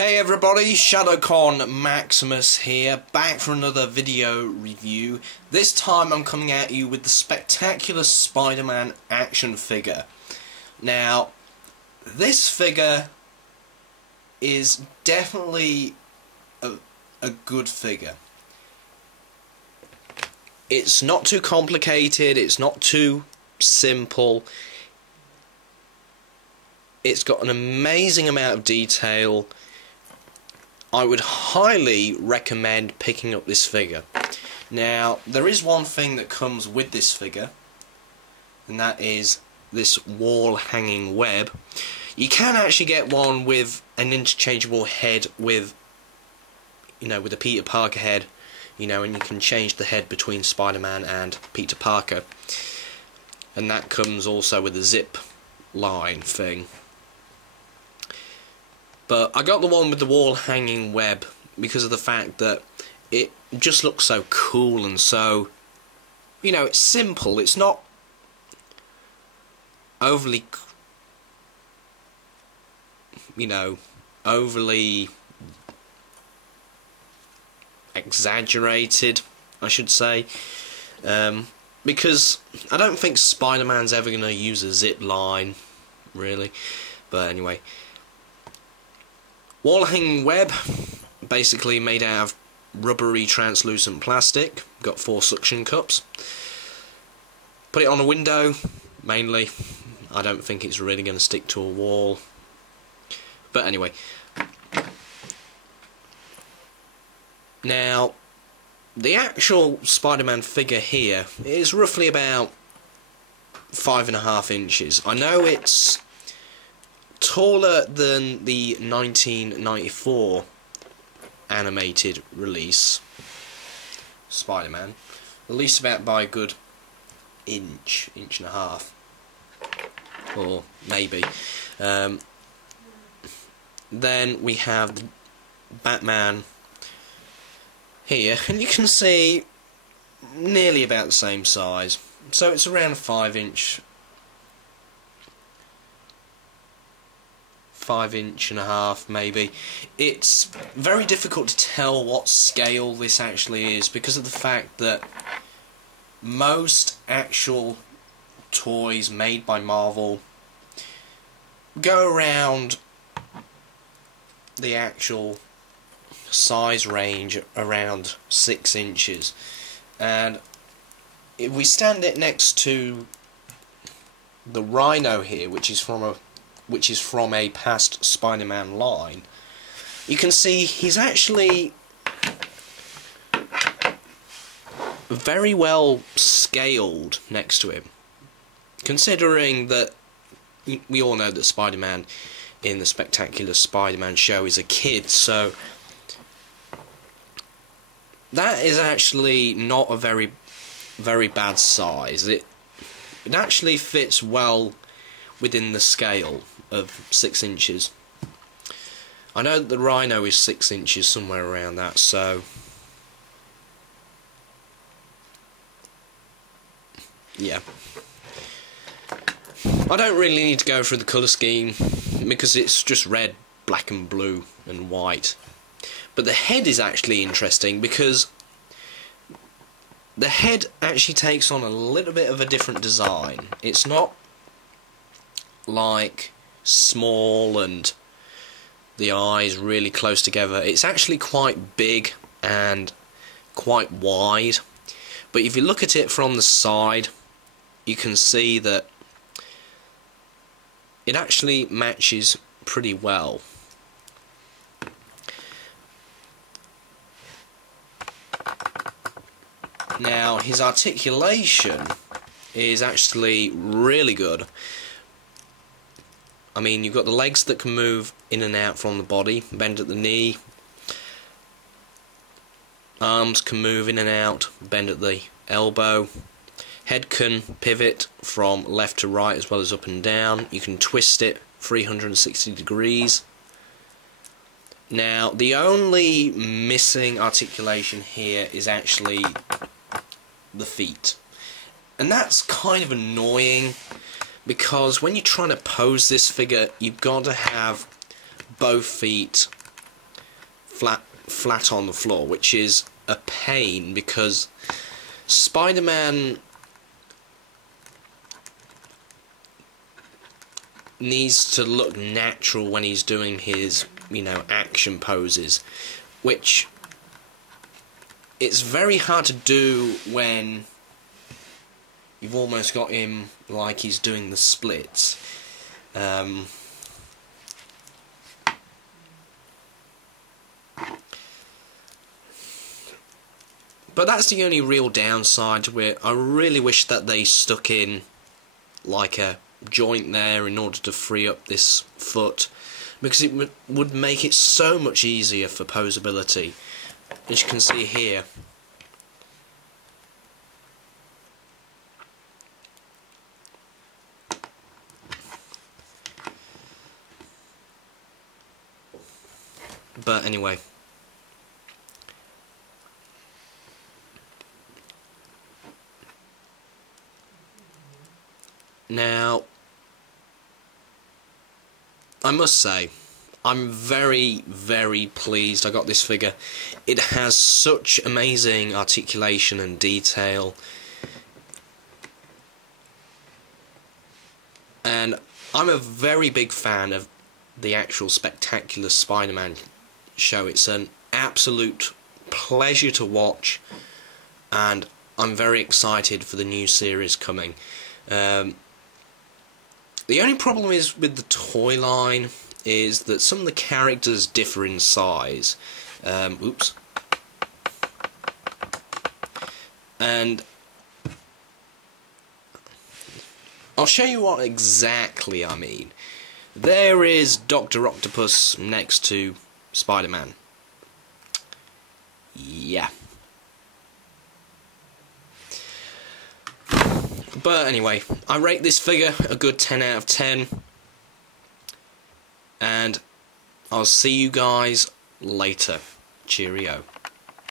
Hey everybody, ShadowCon Maximus here, back for another video review. This time I'm coming at you with the spectacular Spider-Man action figure. Now, this figure is definitely a good figure. It's not too complicated, it's not too simple. It's got an amazing amount of detail. I would highly recommend picking up this figure. Now, there is one thing that comes with this figure, and that is this wall hanging web. You can actually get one with an interchangeable head with, with a Peter Parker head, and you can change the head between Spider-Man and Peter Parker. And that comes also with a zip line thing. But I got the one with the wall hanging web because of the fact that it just looks so cool and so, it's simple. It's not overly, overly exaggerated, I should say. Because I don't think Spider-Man's ever going to use a zip line, really. But anyway. Wall hanging web, basically made out of rubbery translucent plastic, got 4 suction cups. Put it on a window, mainly. I don't think it's really going to stick to a wall. But anyway. Now, the actual Spider-Man figure here is roughly about 5.5 inches. I know it's taller than the 1994 animated release Spider-Man, released about by a good inch and a half, or maybe. Then we have the Batman here, and you can see nearly about the same size, so it's around 5 inch. 5.5 maybe. It's very difficult to tell what scale this actually is because of the fact that most actual toys made by Marvel go around the actual size range around 6 inches, and if we stand it next to the Rhino here, which is from a past Spider-Man line, you can see he's actually very well scaled next to him, considering that we all know that Spider-Man in the Spectacular Spider-Man show is a kid, so that is actually not a very bad size. It actually fits well within the scale of 6 inches. I know that the Rhino is 6 inches, somewhere around that, so yeah. I don't really need to go through the colour scheme because it's just red, black and blue and white. But the head is actually interesting because the head actually takes on a little bit of a different design. It's not like small and the eyes really close together. It's actually quite big and quite wide, but if you look at it from the side, you can see that it actually matches pretty well. Now, his articulation is actually really good. I mean, you've got the legs that can move in and out from the body, bend at the knee. Arms can move in and out, bend at the elbow. Head can pivot from left to right as well as up and down. You can twist it 360 degrees. Now, the only missing articulation here is actually the feet. And that's kind of annoying, because when you're trying to pose this figure, you've got to have both feet flat on the floor, which is a pain because Spider-Man needs to look natural when he's doing his, action poses, which it's very hard to do when you've almost got him like he's doing the splits. But that's the only real downside to it. I really wish that they stuck in like a joint there in order to free up this foot, because it would make it so much easier for posability, as you can see here. But anyway, now I must say I'm very, very pleased I got this figure. It has such amazing articulation and detail, and I'm a very big fan of the actual Spectacular Spider-Man show. It's an absolute pleasure to watch, and I'm very excited for the new series coming. The only problem is with the toy line is that some of the characters differ in size. Oops. And I'll show you what exactly I mean. There is Dr. Octopus next to Spider-Man. Yeah. But anyway, I rate this figure a good 10 out of 10. And I'll see you guys later. Cheerio.